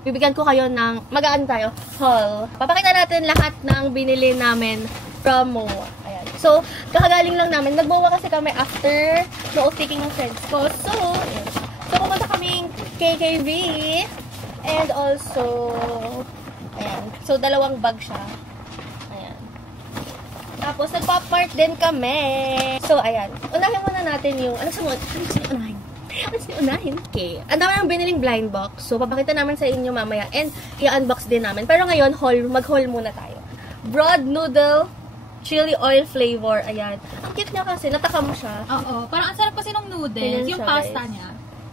bibigyan ko kayo ng, magaan tayo, haul. Papakita natin lahat ng binili namin from MOA. Ayan. So, kakagaling lang namin. Nag-MOA kasi kami after no taking ng friends ko. So, ayan. So, pumunta kaming KKV. And also, ayan. So, dalawang bag siya. Ayan. Tapos, nag-pop mart din kami. So, ayan. Unahin muna natin yung, ano sa unahin? Okay. Ang dami ng biniling blind box. So, papakita namin sa inyo mamaya. And, i-unbox din namin. Pero ngayon, mag-haul muna tayo. Broad noodle, chili oil flavor. Ayan. Ang cute niya kasi. Natakam siya. Oo. Parang ang sarap kasi ng noodles. Yung pasta niya.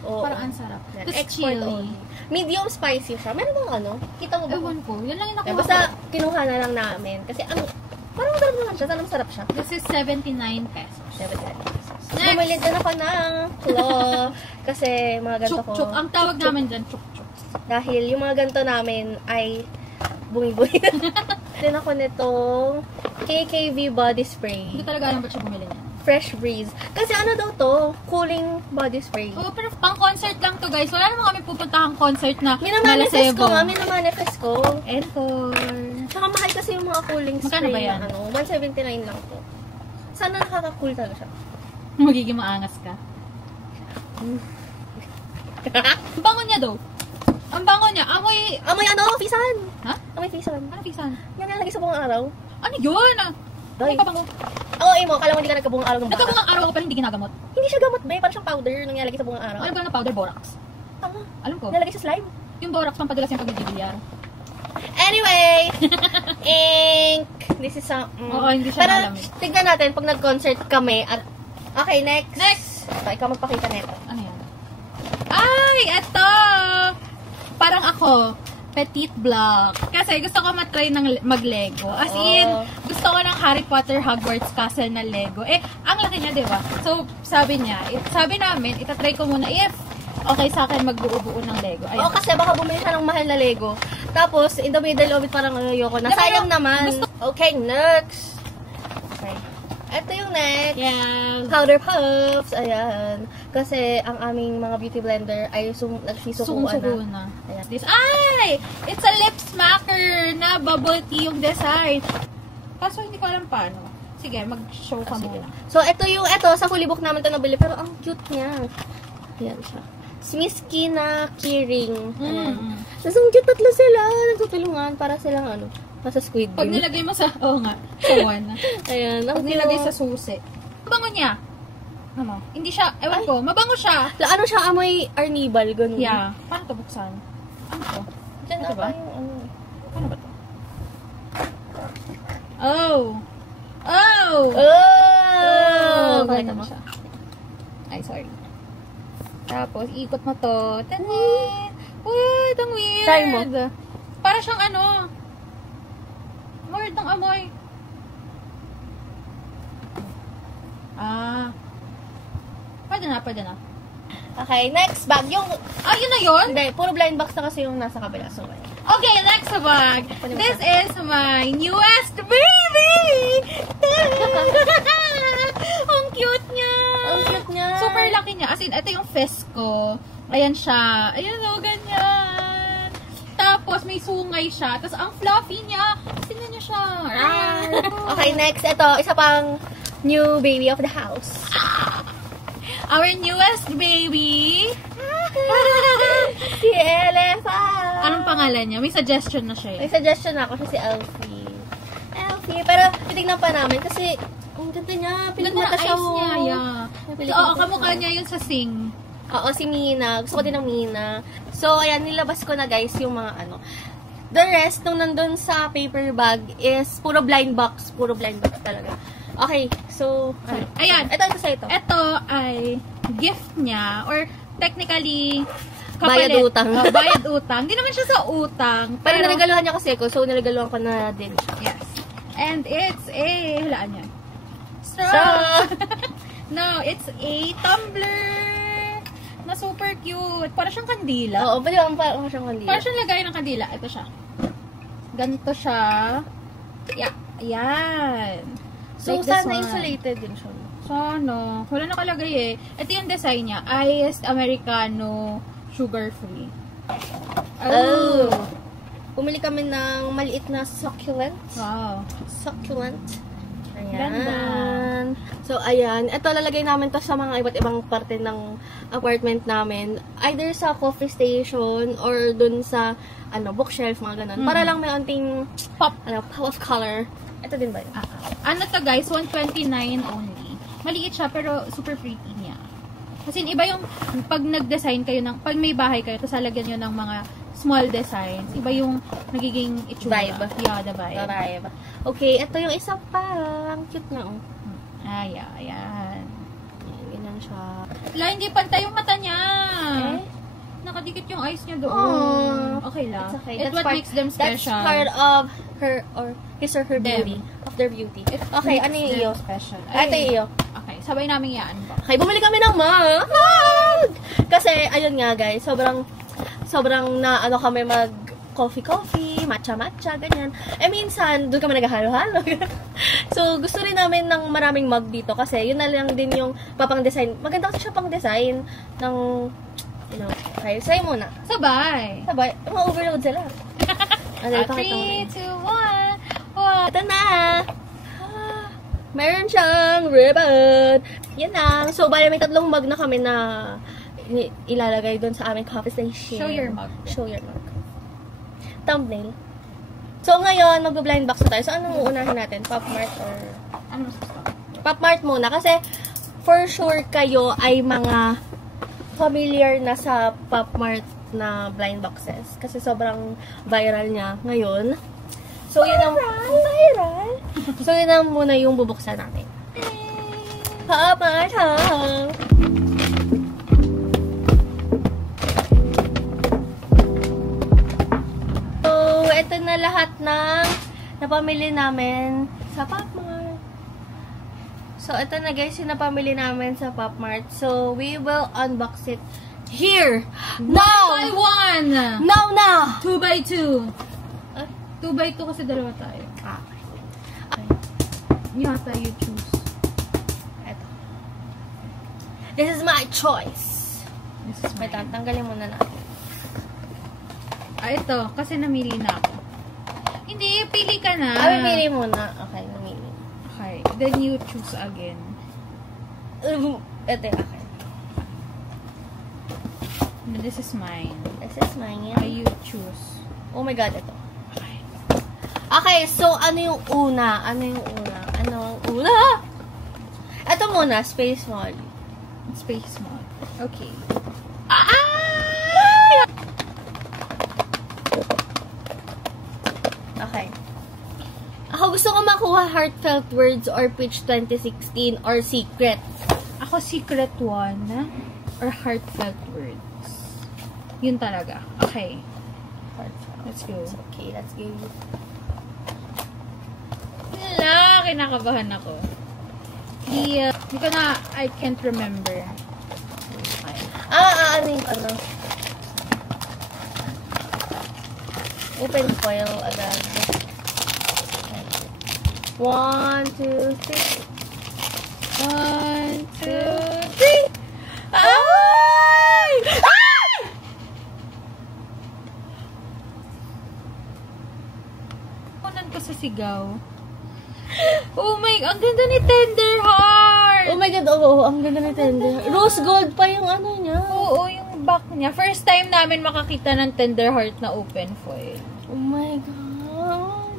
Oo. Parang ang sarap. Tapos Export chili. only. Medium spicy siya. Meron bang ano? Kita mo ba? Ewan ko. Yun lang yung nakuha Basta, ko. kinuha na lang namin. Kasi, parang masarap naman siya. Sana masarap siya. This is 79 pesos. 79 pesos. Next! Bumili din ako ng claw. Kasi, mga ganito ko. Chuk-chuk. Ang tawag namin dyan, chuk-chuk. Dahil yung mga ganito namin ay bumi-bumi. Din ako nitong KKV body spray. Hindi talaga alam ba't siya bumili niya. Fresh breeze. Kasi ano daw to? Cooling body spray. Oo, pero pang-concert lang to, guys. Wala naman kami pupuntahang concert na Minamanifest ko Malasebo. nga. Minamanifest ko. Encore. Saka mahal kasi yung mga cooling spray. Magkano ba yan? Na, 179 lang to. Sana nakaka-cool talaga siya. Magiging maangas ka. Ang bango niya, though. Ang bango niya. Amoy... Amoy ano? Fisan! Ha? Amoy fisan. Ano pisan? Yan nalagay sa buong araw. Ano yun? Ano Day. pa bango? Oo, mo. Kala mo hindi ka nagkabuong araw ng bata. Nagkabungang araw ko pero hindi ginagamot. Hindi siya gamot, be. Parang siyang powder nang nilalagay sa buong araw. Ano ba na powder? Borax. Tama. Alam ko. Nilalagay sa slime. Yung borax pampadalas yung pag-GBR. Anyway, ink. This is some... Oo, hindi siya Pero, malamig. tignan natin pag nag-concert kami. At, okay, next. Next! So, ikaw magpakita nito. Ano yan? Ay! Eto! Parang ako. Petite block. Kasi gusto ko matry ng mag-Lego. As in, gusto ko ng Harry Potter Hogwarts Castle na Lego. Eh, ang laki niya, diba? So, sabi namin, itatry ko muna if okay sa akin mag-buo-buo ng Lego. Ayan. Oo, kasi baka bumili ka ng mahal na Lego. Tapos, in the middle of it, parang ayoko na. Sayang naman. Okay, next. Okay. Ito yung next. Yes. Powder Puffs. Ayan. Kasi, ang aming mga beauty blender ay nagsisukuan na. Ayan. This, ay! It's a lip smacker na bubble tea yung design. Kaso hindi ko alam paano. Sige, mag-show ka muna. So, ito, sa Kulibok namin ito nabili. Pero, ang cute niya. Ayan siya. Smisky na keyring. Tapos, ang cute, tatlo sila. Nagtutulungan para silang nasa squid. Pag nilagay mo sa, sa one. Ayan. Pag nilagay sa susi. Mabango niya. Ano? Hindi siya, ewan ko, mabango siya. Ano siya, amoy arnibal, ganun. Yeah. Paano ito buksan? Ano to? Diyan Ito ba? Ano ba to? Oh! Oh! Oh! Pakita mo siya. Ay, sorry. Tapos, ikot mo to. Tanin! What? Ang weird! Try mo. Para siyang weird ng amoy. Pwede na. Okay, next bag. Yung, yun na yun? hindi, puro blind box na kasi yung nasa kabila. So, Okay, next bag. This is my newest baby! Ang cute niya! ang cute niya. Super laki niya. As in, ito yung Fesco. Ayan siya. Ayan o, ganyan. Tapos, may sungay siya. Tapos, ang fluffy niya. Tingnan niyo siya. Okay, next. Ito, isa pang new baby of the house. Our newest baby. Si Elefa. Anong pangalan niya? May suggestion na siya. May suggestion ako siya si Elfie. Elfie. Pero, titignan pa namin kasi, ang ganda niya. Pinagmata siya. Eyes niya, yeah. Oo, kamukha niya yun sa Sing. Oo, si Mina. Gusto ko din ng Mina. So, ayan, nilabas ko na guys yung mga The rest, nung nandun sa paper bag is puro blind box. Puro blind box talaga. Okay, so, Ayan. Ito sa ito. Ito ay gift niya or technically Bayad utang. Bayad utang. Hindi naman siya sa utang. Pero narigaluhan niya kasi ako, so narigaluhan ko na din siya. Yes. And it's hulaan niya. Straw! No, it's a tumbler na super cute. Para siyang kandila. Oo, pwede ba parang siyang kandila? Para siyang lagay ng kandila. Ito siya. Ganito siya. Yeah. Ayan. So, Like this sana one. insulated din siya. Sana. Wala nakalagay eh. Ito yung design niya. Iced Americano, sugar-free. Oh! Pumili kami ng maliit na succulent. Wow. Succulent. Ayan. Ganda. So, ayan. Ito, lalagay namin to sa mga iba't ibang parte ng apartment namin. Either sa coffee station or dun sa, bookshelf, mga ganun. Para lang may onting, pop of color. Ito din ba yun? Ano to guys? 129 only. Maliit siya, pero super pretty niya. Kasi iba yung, pag nag-design kayo pag may bahay kayo, tapos lalagyan nyo ng mga small designs, iba yung nagiging itsura. Vibe. Yeah, the vibe. Okay, ito yung isa pa. Ang cute nga, oh. Ayan. Ayan, ganyan siya. Wala, hindi pantay yung mata niya. Eh? Nakadikit yung eyes niya doon. Okay lang. It's okay. It's what makes them special. That's part of her or his or her beauty. Of their beauty. Okay, ano yung iyo? Special. Ito yung iyo. Okay, sabay namin yan. Okay, bumili kami ng mug! Kasi, ayun nga guys, sobrang na kami mag coffee, matcha, ganyan. Minsan, doon kami naghahalo-halo. So, gusto rin namin ng maraming mug dito kasi yun na lang din yung papang-design. Maganda kasi siya pang-design ng, okay, say muna. Sabay. Ma-overload sila. 3, 2, 1. Ito na! Meron siyang ribbon. Yan lang. So, bali may 3 mug na kami na ilalagay doon sa aming coffee station. Show your mug. Thumbnail. So, ngayon, mag-blind box na tayo. So, anong uunahin natin? Pop Mart or... Ano gusto? Pop Mart muna. Kasi, for sure kayo ay mga familiar na sa Pop Mart na blind boxes. Kasi sobrang viral niya ngayon. So, viral! So, yun ang muna yung bubuksan natin. Pop Mart! Ito na lahat ng napamili namin sa Pop Mart. So, ito na guys yung napamili namin sa Pop Mart. So, we will unbox it here. Now! 1 by 1! Now! 2 by 2. 2 by 2 kasi dalawa tayo. Yata you choose. Ito. This is my choice. This is Wait, mine. tanggalin muna natin. Ito. Kasi namili na ako. Hindi, pili ka na. Pili muna. Okay, namili. Okay. Then you choose again. Ito yung akin. This is mine. This is mine. You choose. Oh my God, ito. Okay, so ano yung una? Ito muna, Space Mall. Space Mall. Okay. Okay. Ako gusto ko makuha Heartfelt Words or Peach 2016 or Secret. Ako Secret 1 or Heartfelt Words. Yun talaga. Okay. Heartfelt. Let's go. Okay, let's go. Wala, kinakabahan ako. Hindi ko na, I can't remember. Ano? Open foil agad. 1, 2, 3. 1, 2, 3. Ay! Kunan ko sa sigaw. Oh my, ang ganda ni Tender Heart! Oh my God, ang ganda ni Tender. Rose gold pa yung ano niya. Oo, yung back niya. First time namin makakita ng Tender Heart na open foil. Oh my God.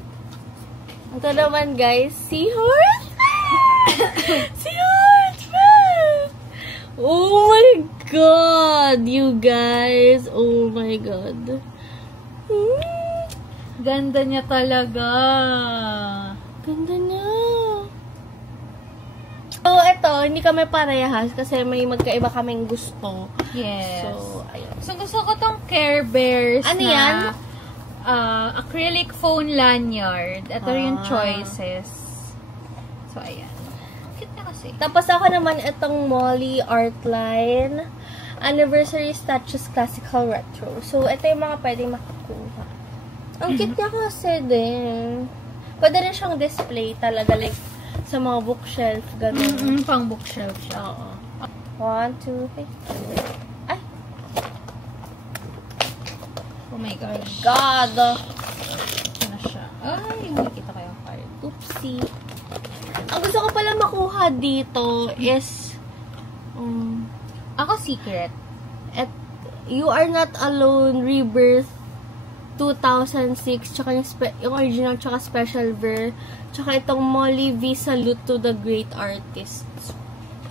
Ito naman guys, seahorse! Seahorse! Oh my God, you guys. Oh my God. Ganda niya talaga. Ganda niya. So, ito, hindi kami parehas kasi may magkaiba kaming gusto. Yes. So, ayun. So, gusto ko tong Care Bears Ano na yan? Acrylic phone lanyard. Ito yung choices. So, ayan. Cute na kasi. Tapos ako naman itong Molly Artline Anniversary Statues Classical Retro. So, ito yung mga pwedeng makakuha. Ang cute niya kasi din. Pwede rin siyang display talaga, like, sa mga bookshelf, gano'n. Pang bookshelf siya. Oo. 1, 2, 3. Ay! Oh my gosh. God! Ito na siya. Ay, makikita ko yung card. Oopsie. Ang gusto ko pala makuha dito is Ako secret. at You Are Not Alone Rebirth 2006, tsaka yung original, tsaka special ver, tsaka itong Molly V Salute to the Great Artists.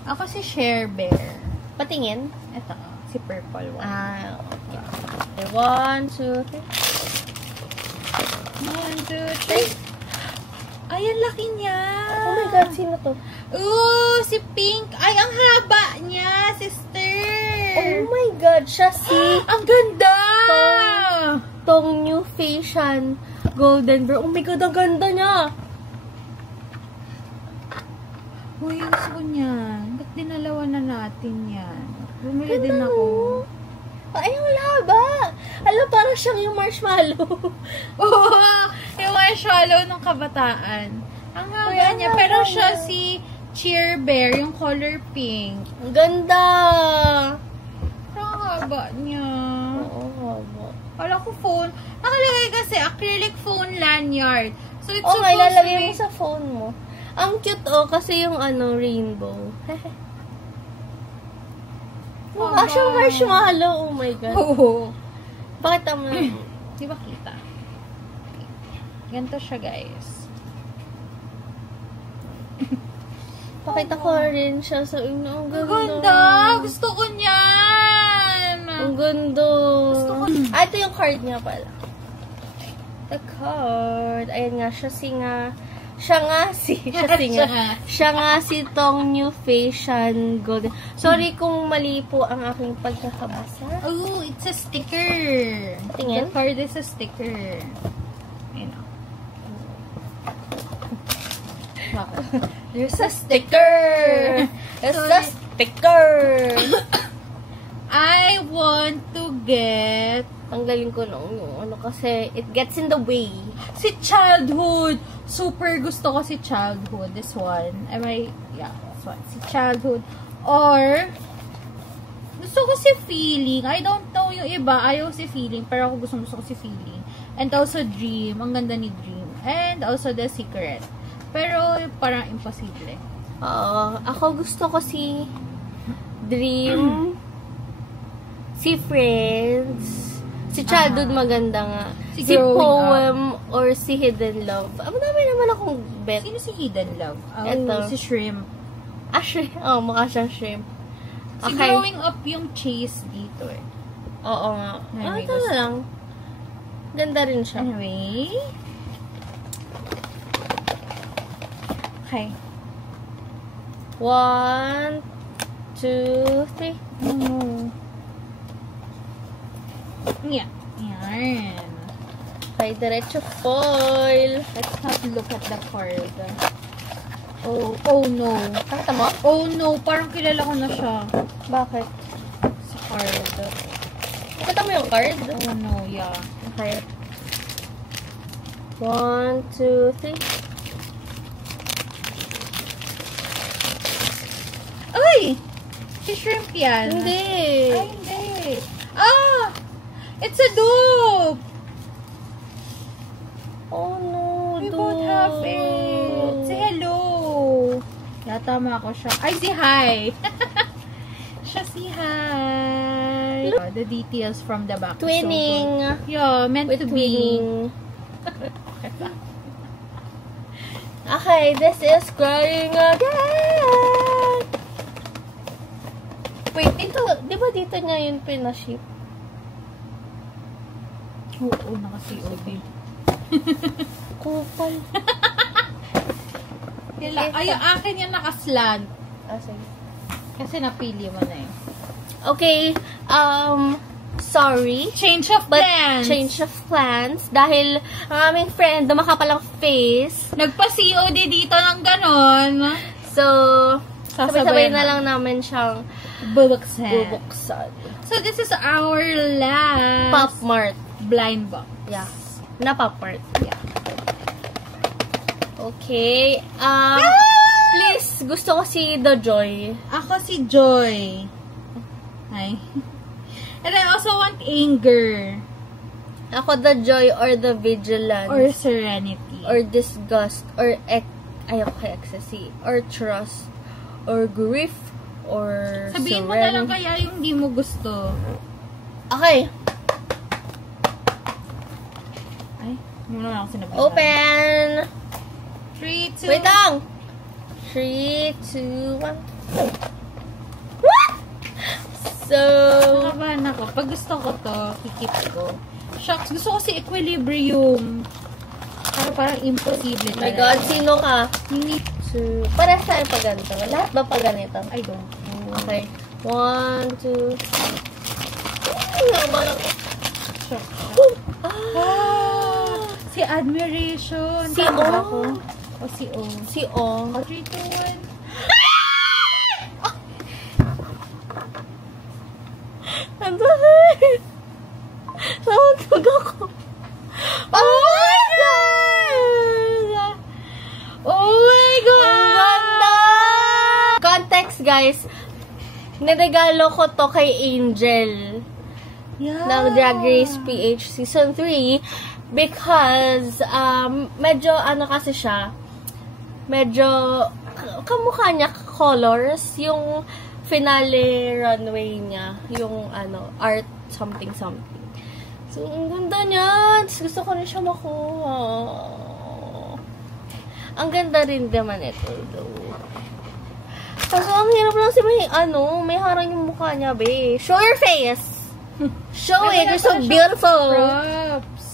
Ako si Share Bear. Patingin. Ito, si Purple one. Okay. Okay, 1, 2, 3. 1, 2, 3. Ay, ang laki niya. Oh my God, sino to? Ooh, si Pink. Ay, ang haba niya, sister. Oh my God, siya si Ang ganda! Tong New Fashion Golden Bear. Oh my God, ang ganda niya. Uy, yung gusto ko niyan. Ba't dinalawa na natin yan? Bumili din ako. Ay, ang laba. Alam, parang siyang yung marshmallow. Oh, yung marshmallow ng kabataan. Ang haba Ay, ang niya. haba Pero siya niya. si Cheer Bear, yung color pink. Ang ganda. Ang haba niya. Oo, haba. Wala ko phone. Nakalagay kasi acrylic phone lanyard. So, it's Oh, may supposed to lalagay be... mo sa phone mo. Ang cute, kasi yung rainbow. Mukha Haba. siyang marshmallow. Oh my God. Oo. Pakita mo. Di ba kita? Ganito siya, guys. Pakita ko rin siya sa inyo. Ang Ang ganda. ganda! Gusto ko niyan! Ang ganda. Gusto ko. Ito yung card niya pala. The card. Ayan nga, siya nga si Tong New Fashion Golden. Sorry kung mali po ang aking pagkakabasa. Oh, it's a sticker. Tingin. The card is a sticker. You know. There's a sticker. There's a sticker. I want to get Tanggalin ko yung kasi it gets in the way. si Childhood. Super gusto ko si Childhood. This one. Yeah, this one. Si Childhood. Or, gusto ko si Feeling. I don't know yung iba. Ayaw si Feeling. Pero ako gusto ko si Feeling. And also Dream. Ang ganda ni Dream. And also The Secret. Pero, parang imposible. Ako gusto ko si Dream, si Friends, si Childhood maganda nga. Si Si Growing Poem or si Hidden Love. Madami naman akong bet. Sino si Hidden Love? Eto. Si Shrimp. Shrimp. Mukha siyang shrimp. Si Growing Up yung Chase dito eh. Oo nga. Anyway, Ito na lang. Ganda rin siya. Anyway. Okay. 1, 2, 3. Yeah. Yan. Okay, diretso foil. Let's not look at the card. Oh no. Pakita mo? Oh no, parang kilala ko na siya. Bakit? Sa card. Pakita mo yung card? Oh no, yeah. Okay. 1, 2, 3. Ay! Si Shrimp yan. Hindi. Ay, hindi. Ah! It's a dupe! Oh no, We dude. both have it. Say hello. Yeah, tama ako siya. Ay, si Hi. Siya si Hi. The details from the back. is so Twinning. good. Yeah, meant With to be. twinning. Okay, this is crying again. Wait, dito, di ba dito niya yun pinaship? Oo, naka-COD. Kupal. Ay, yung akin yung naka-slant. Sige. Kasi napili mo na yun. Okay, sorry. Change of But plans. change of plans. Dahil ang aming friend, dumakapalang face. Nagpa-COD dito ng ganon. So, sabay-sabay Sasabayan na na. lang namin siyang Bubuksan. bubuksan. So, this is our last Pop Mart. blind box. Yeah. Na Pop Mart. Yeah. Okay. Please, gusto ko si The Joy. Ako si Joy. Hi. And I also want Anger. Ako, the joy or the vigilance. Or serenity. Or disgust. Or ayoko kay ecstasy. Or trust. Or grief. Or Sabihin mo na lang kaya yung di mo gusto. Okay. Ay, muna lang ako sinabi. Open! 3, 2, Wait lang! 3, 2, 1. What? So, Nakabahan ako. Pag gusto ko to, kikip ko. Shucks, gusto ko si equilibrium. Pero parang imposible my talaga. God, sino ka? Hindi. Para saan pa ganito? Lahat ba pa ganito? I don't know. Okay. 1, 2. Shucks. Ah! Si Admiration. Si Tama ba O. ako? O si O. Si O. 3, 2, 1. Andali! Nakutog ako. Oh my God! Oh my God! Ang ganda! Context, guys. Niregalo ko to kay Angel Yeah. ng Drag Race PH Season 3 because medyo ano kasi siya, medyo kamukha niya colors yung finale runway niya, yung ano, art something. So, ang ganda niya. Gusto ko rin siya makuha. Ang ganda rin naman ito, though. Kaso, ang hirap lang may harang yung mukha niya, be. Show your face! Show it! You're so beautiful! Props.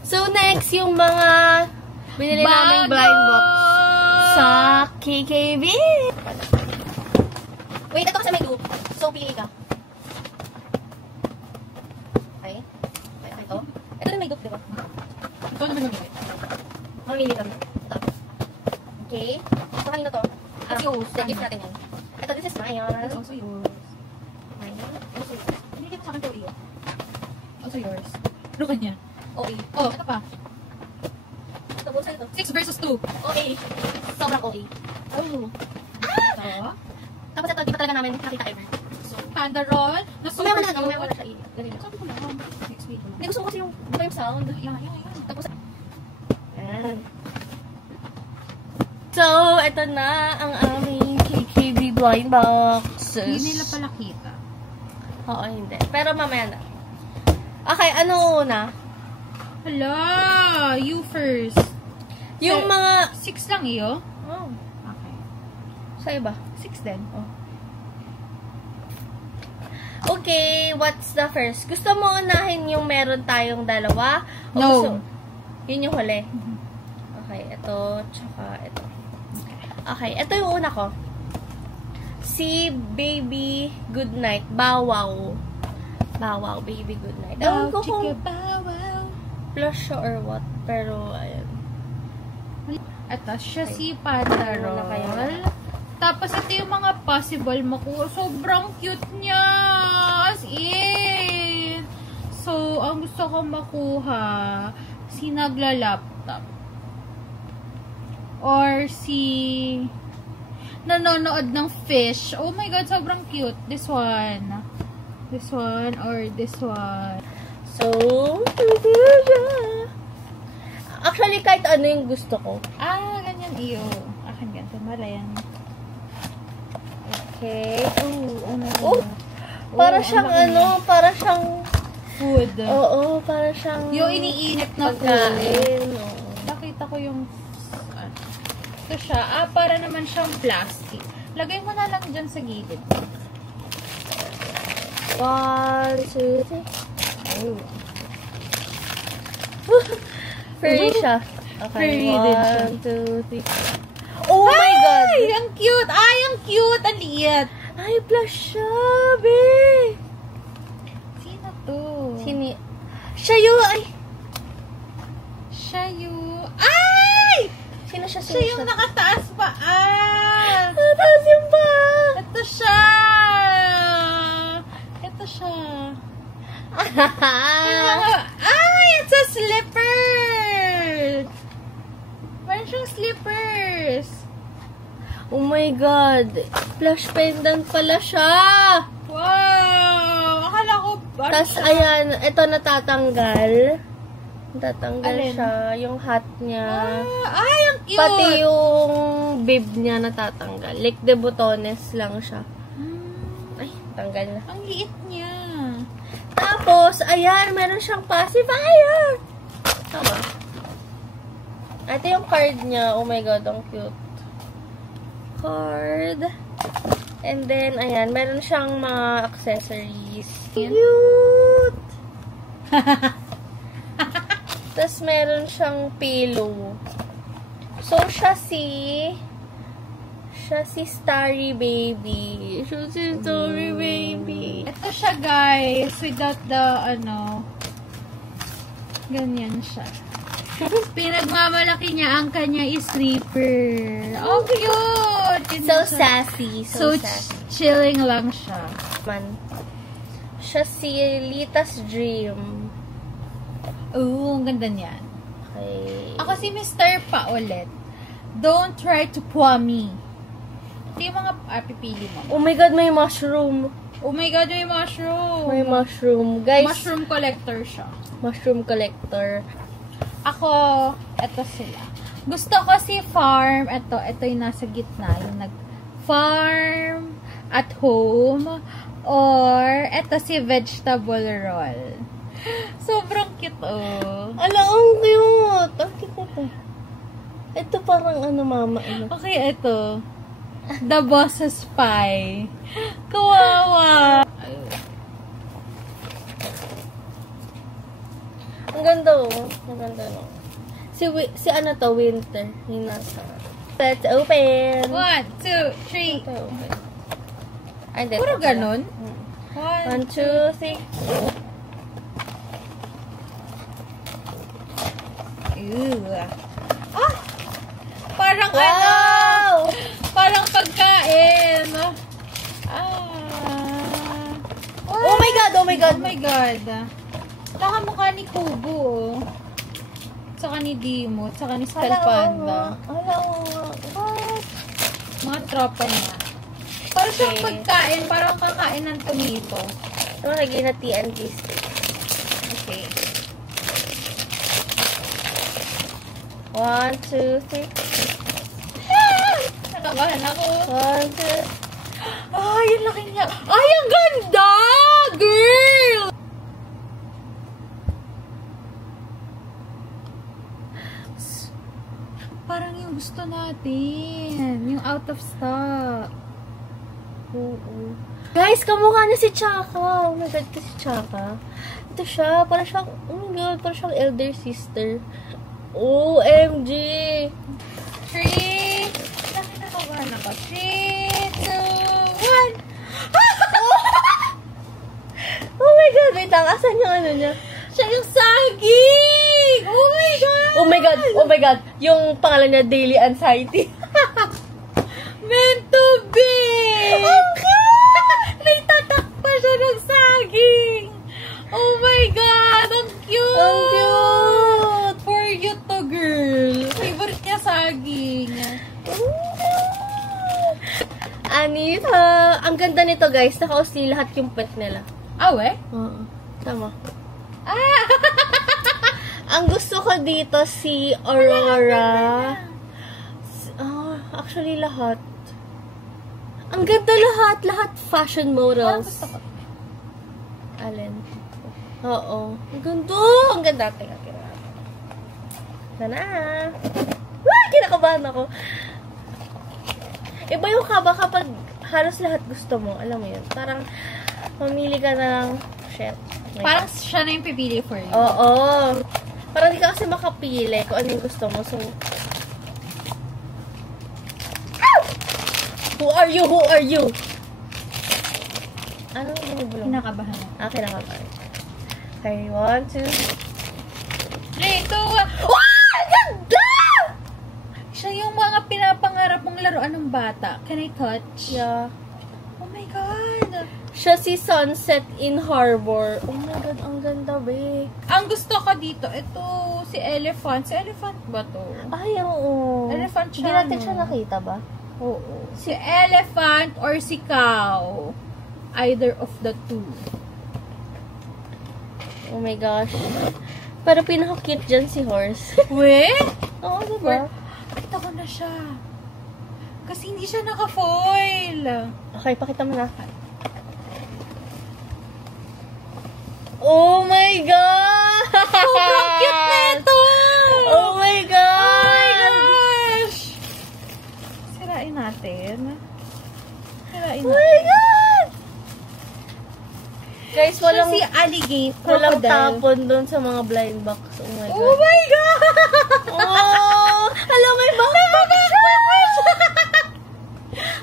So, next, yung mga binili naming blind box sa KKB. Wait, ito kasi may loop. So, pili ka. Okay. Okay, ito. Ito rin may loop, diba? Ito naman mamili. Mamili kami. Ito. Okay. So, kanina to. That's yours. Gift natin yan. Ito, this is mine. That's also yours. Mine. Also yours. Hindi kita sa akin to iyo. Also yours. Ano kanya? Okay. Oh, ito pa. Ito, bulsa ito. 6 versus 2. Okay. Sobrang okay. Oh. Ito. Tapos ito, di pa talaga namin nakita ever. So, Panda roll. Na super mamaya mo na siya i-ganito. Sabi ko lang. Next week. Hindi, gusto ko kasi yung, di ba yung sound? Yan. Tapos, yan. So, ito na ang aming KKB blind boxes. Hindi nila pala kita. Oo, hindi. Pero mamaya na. Okay, ano una? Hala! You first. Yung Sir, mga... 6 lang iyo? Oh, Okay. sa iba. 6 din. Oh. Okay, what's the first? Gusto mo unahin yung meron tayong dalawa? O No. gusto- yun yung huli. Okay, ito, tsaka ito. Okay, ito yung una ko. Si Baby Goodnight. Bow Wow, Baby Goodnight. Ewan ko kung blush siya or what. Pero, ayun. Ito, siya si Panda Ano na kayo? Roll. Tapos, ito yung mga possible makuha. Sobrang cute niya! As in! So, ang gusto ko makuha, si nagla-laptop. Or si nanonood ng fish. Oh my God, sobrang cute. This one. This one or this one. So, actually, kahit ano yung gusto ko. Ah, ganyan iyo. Akin ganito. Malayan. Okay. Oh my Oh, God. para Oh, siyang ang laki niya. para siyang, Food. oo, para siyang Yung iniinit na food. pagkain. Oo. Nakita ko yung ito siya. Ah, para naman siyang plastic. Lagay mo na lang dyan sa gilid. 1, 2, 3. Oh. Furry siya. Okay, Furry din siya. 1, 2, 3. Oh my God! Ay, ang cute! Ay, ang cute! Ang liit! Ay, blush siya, be! Sino to? Siya yun! Ay! Siya yung... Ay! Sino siya? Siya yung nakataas pa. Ah! Nataas yung pa! Ito siya! Ito siya. Ay! It's a slipper! Meron siyang slippers. Oh my God! Blush pendant pala siya! Wow! Akala ko Tapos, ayan, ito natatanggal. Natatanggal Alin? siya. Yung hat niya. Ay, ang cute! Pati yung bib niya natatanggal. Like, de botones lang siya. Ay, tanggal na. Ang liit niya. Tapos, ayan, meron siyang pacifier. Tama. Ito yung card niya. Oh my God, ang cute. Card. And then, ayan, meron siyang mga accessories. Cute! Tapos, meron siyang pillow. So, siya si Starry Baby. Siya si Starry Baby. Ito siya, guys. Without the, ganyan siya. Pinagmamalaki niya ang kanya sleeper. Oh, cute! So sassy. So sassy. chilling lang siya. Siya si Lita's Dream. Oo, ang ganda niyan. Okay. Ako si Mr. pa ulit. Don't try to pua me. Ito yung mga pipili mo. Oh my God, may mushroom. Oh my God, may mushroom. May mushroom. Guys, Mushroom collector siya. mushroom collector. Ako, eto sila. Gusto ko si farm. Ito yung nasa gitna. Yung nag-farm at home. Or, eto si vegetable roll. Sobrang cute, oh. Ala, ang cute. Ang cute ito. Ito parang mama. Okay, ito. The Boss's Pie. Kawawa. Ang ganda, oh. Ang ganda, no. Si Winter. Yung nasa. Let's open. 1, 2, 3. Ito, open. Ay, hindi. Puro ito pala. ganun? 1, 2, 3. Ew. Ah! Parang Wow! parang pagkain. Oh my God! Oh my God! Oh my God. Nakamukha ni Kubo, oh. Saka ni Dimo, saka ni Spell Panda. What? Mga tropa niya. Parang siyang pagkain, parang kakain ng tomato. Ito lagi na TNT stick. Okay. 1, 2, 3. Nakabahan ako. 1, 2. Ay, yung laki niya. Ay, ang ganda! Girl! Parang yung gusto natin. Yung out of stock. Guys, kamukha na si Chaka. Oh my God, ito si Chaka. Ito siya. Parang siyang, oh my God, parang siyang elder sister. OMG! 3. Nakabahan ako. 3, 2, 1. Oh my God, wait lang. Asan yung niya? Siya yung saging! Oh my God! Oh my God! Oh my God! Yung pangalan niya, Daily Anxiety. Meant to be! Okay! Naitatak pa siya ng saging! Oh my God! Ang cute! Ang cute! For you to, girl. Favorite niya saging. Anita! Ang ganda nito, guys. Naka-usli lahat yung pet nila. Awe? Oo. Tama. Ah! Ang gusto ko dito si Aurora. Actually, lahat. Ang ganda lahat. Lahat fashion models. Gusto ko. Alin? Oo. Ang ganda. Ang ganda. Teka. Sana. Kinakabahan ako. Iba yung kaba kapag halos lahat gusto mo. Alam mo yun. Parang mamili ka ng shit. Parang siya na yung pipili for you. Oo. Parang di ka kasi makapili kung ano yung gusto mo. So, Who are you? Who are you? Ano yung binibulong? Kinakabahan ako. Kinakabahan. Okay, 1, 2. 3, 2, 1. Wow! Ganda! Siya yung mga pinapangarap mong laruan ng bata. Can I touch? Yeah. Oh my God! Siya si Sunset in Harbor. Oh my God, ang ganda, be. Ang gusto ko dito, ito, si Elephant. Si Elephant ba to? Ay, oo. Elephant siya, Hindi natin no? siya nakita ba? Oo. Si Elephant or si Cow. Either of the two. Oh my gosh. Pero pinaka-cute dyan si Horse. We? Oo, diba? Kita ko na siya. Kasi hindi siya naka-foil. Okay, pakita mo na. Oh my God! Sobrang cute na ito! Oh my God! Oh my gosh! Sirain natin. Sirain Oh natin. my God! Guys, Siya walang, si alligator. walang crocodile. tapon dun sa mga blind box. Oh my God. Oh my God! Oh! Alam mo yung mga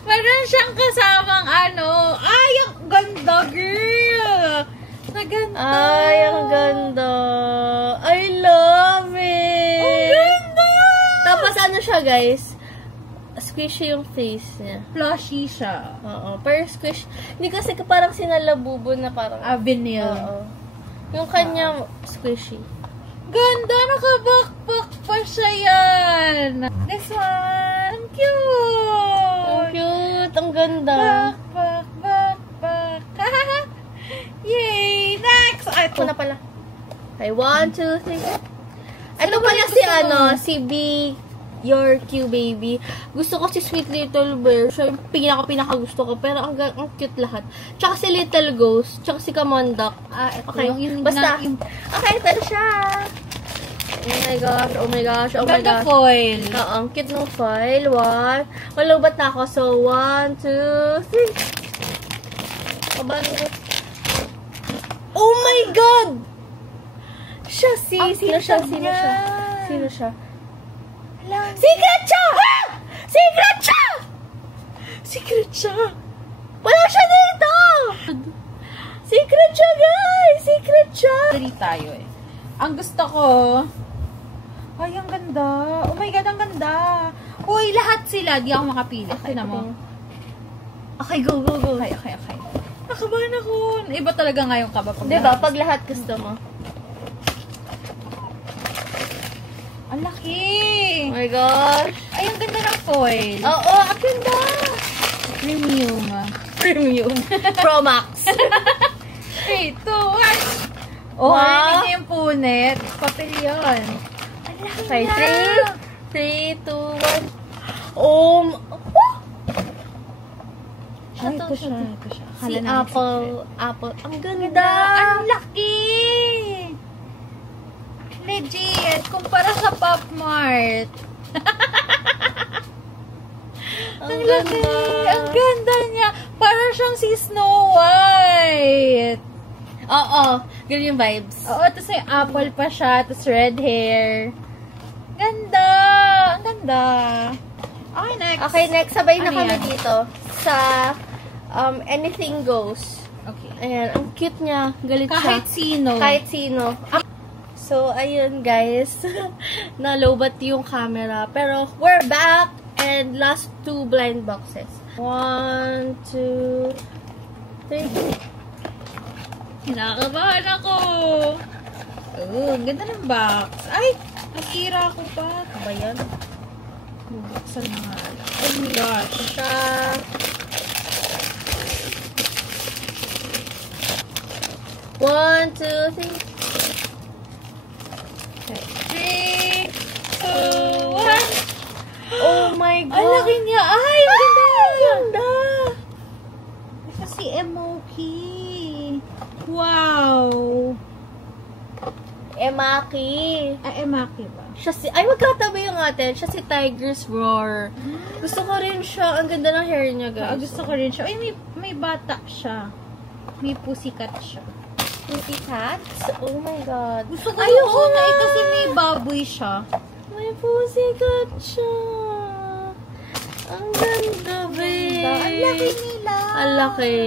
Meron siyang kasamang ano. Ay, ang ganda, girl! Naganda. Ay, ang ganda. I love it. Ang ganda! Tapos ano siya, guys? Squishy yung face niya. Plushy siya. Oo. Pero squish. Hindi kasi parang sinalabubo na parang... Vinyl. Oo. Yung kanya, squishy. Ganda! Naka-backpack pa siya yan! This one! Cute! Ang cute. Ang ganda. Backpack! Yay! Next! Ay, Ito na pala. Okay, 1, 2, 3. Ito Ano ba pala yung si gusto mo? si B. Your Q baby. Gusto ko si Sweet Little Bear. Siya yung pinaka gusto ko. Pero ang cute lahat. Tsaka si Little Ghost. Tsaka si Kamondak. ito. Okay. Yung Basta. yung Okay, ito na siya. Oh my gosh. Oh my gosh. Oh my ganda gosh. foil. Oo, ang cute ng foil. 1. Malubat na ako. So, 1, 2, 3. Kabalo ko. Oh my God! Siya si... Ang Sino cute siya? niya. Sino siya? Sino siya? Lang. Secret siya! Secret siya! Secret siya. Wala siya dito! Secret siya, guys! Secret siya! Dali tayo eh. Ang gusto ko... Ay, ang ganda. Oh my God, ang ganda. Uy, lahat sila. Di ako makapili. Tignan mo. Okay, go, go, go. Okay. Nakabahan ako. Iba talaga nga yung kaba. Diba? Pag lahat gusto mo. Ang laki. Oh my gosh. Ay, ang ganda ng foil. Oo, ang ganda! Premium. Premium. Pro Max. 3, 2, 1. Oh, Wow. narinig niya yung punit. Papel yun. Ang laki Okay, niya. 3, 2, 1. Oh! Ay, Ito ito siya. Si Hala na Apple. Ang ganda! Ang laki! Legit! Kumpara sa Pop Mart. Ang laki! ganda! Ang ganda niya! Para siyang si Snow White. Oo, ganun yung vibes. Oo, tapos may apple pa siya, tapos red hair. Ganda! Ang ganda! Okay, next. Okay, next. Sabay na Ano kami yan? dito sa Anything Goes. Okay. Ayan, ang cute niya. Galit Kahit siya. sino. Kahit sino. So, ayun guys. Nalobat yung camera. Pero, we're back. And last 2 blind boxes. 1, 2, 3. Kinakabahan ako. Oh, ang ganda ng box. Ay, nasira ko pa. Ano ba yan? Buksan na nga. Oh my gosh. Sa... One, two, three. Okay. 3, 2, 1. Oh my God! Ang laki niya. Ay, ang ganda. Ang ganda! Ito si MOP. Wow. Emaki. Ay, Emaki ba? Siya si... Ay, magkatabi yung atin. Siya si Tiger's Roar. Gusto ko rin siya. Ang ganda ng hair niya, Ah, guys. gusto ko rin siya. Ay, may bata siya. May pussycat siya. Pretty cats? Oh my God. Gusto ko Ayoko yung una na. eh, kasi may baboy siya. May pussycat siya. Ang ganda, babe. Ang laki nila. Ang laki.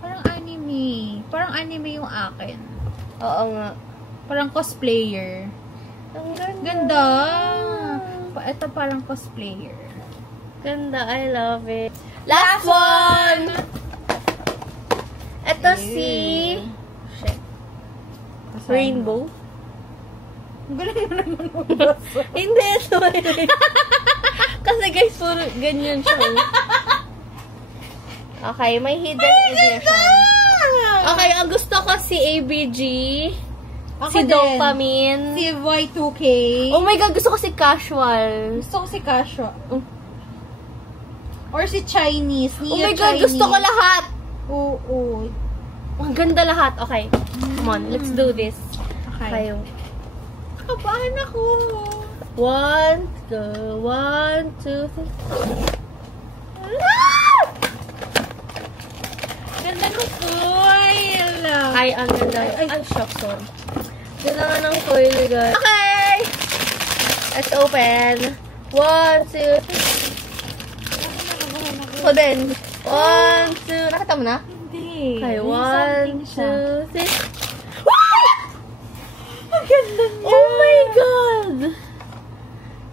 Parang anime. Parang anime yung akin. Oo nga. Parang cosplayer. Ang ganda. Ganda. Ito parang cosplayer. Ganda. I love it. Last one! Ito si... Shit. Rainbow. Ang galing mo naman magbasa. Hindi, ito. Kasi guys, puro ganyan siya. Okay, may hidden edition. Okay, ang gusto ko si ABG. Ako Si din. Dopamine. Si Y2K. Oh my God, gusto ko si Casual. Gusto ko si Kasha. Oh. Or si Chinese. Oh my God, gusto ko lahat. Oo. Ang ganda lahat. Okay, come on, let's do this. Okay. Okay. Kabahan ako. 1, 2, 3. Ganda ng foil. Ay, ang ganda. Ay, shock, sorry. Ganda nga ng foil, guys. Okay! Let's open. 1, 2, 3. So then, 1, 2. Nakita mo na? Hindi. Okay, May 1, something siya. 2, 3. Ang ganda niya. Oh my God!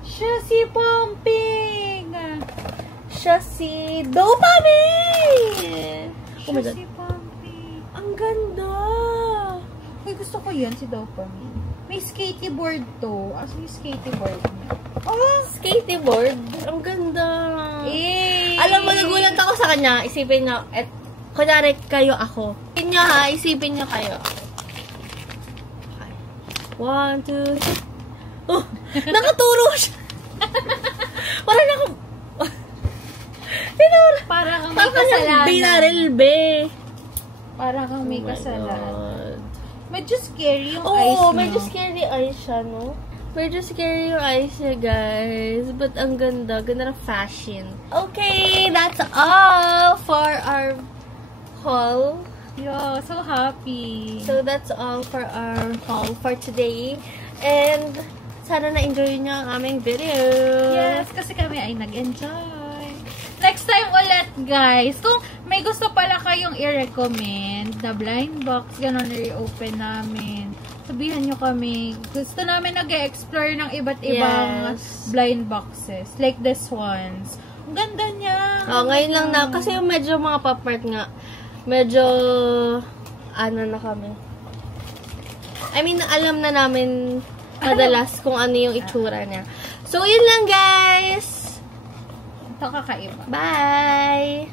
Siya si Pumping. Siya si Dopamine! Oh my Siya God. si Pumping. Ang ganda! Uy, gusto ko yan, si Dopamine. May skateboard to. As yung skateboard niya. Oh, Skateboard. Ang ganda. eh. Alam mo, nagulat ako sa kanya. Isipin niyo, kunyari kayo ako. Isipin niyo ha, isipin niyo kayo. 1, 2, 3. Oh, nakaturo siya. Parang ako. Tinuro. Parang kang may kasalanan. Binaril, be. Parang kang may Oh my kasalanan. God. Medyo scary yung eyes Oo, mo. medyo scary eyes siya, no? Medyo scary yung eyes niya, guys. But ang ganda. Ganda ng fashion. Okay, that's all for our haul. Yo, so happy. So, that's all for our haul for today. And, sana na-enjoy niyo ang aming video. Yes, kasi kami ay nag-enjoy. Next time ulit, guys. Kung may gusto pala kayong i-recommend na blind box, ganun i-open namin. Sabihan nyo kami. Gusto namin nag-explore ng iba't ibang Yes. blind boxes. Like this ones. Ang ganda niya. Oh, ngayon lang na. Kasi yung medyo mga pop-art nga. Medyo, ano na kami. I mean, alam na namin madalas kung ano yung itsura niya. So, yun lang, guys. Ito kakaiba. Bye!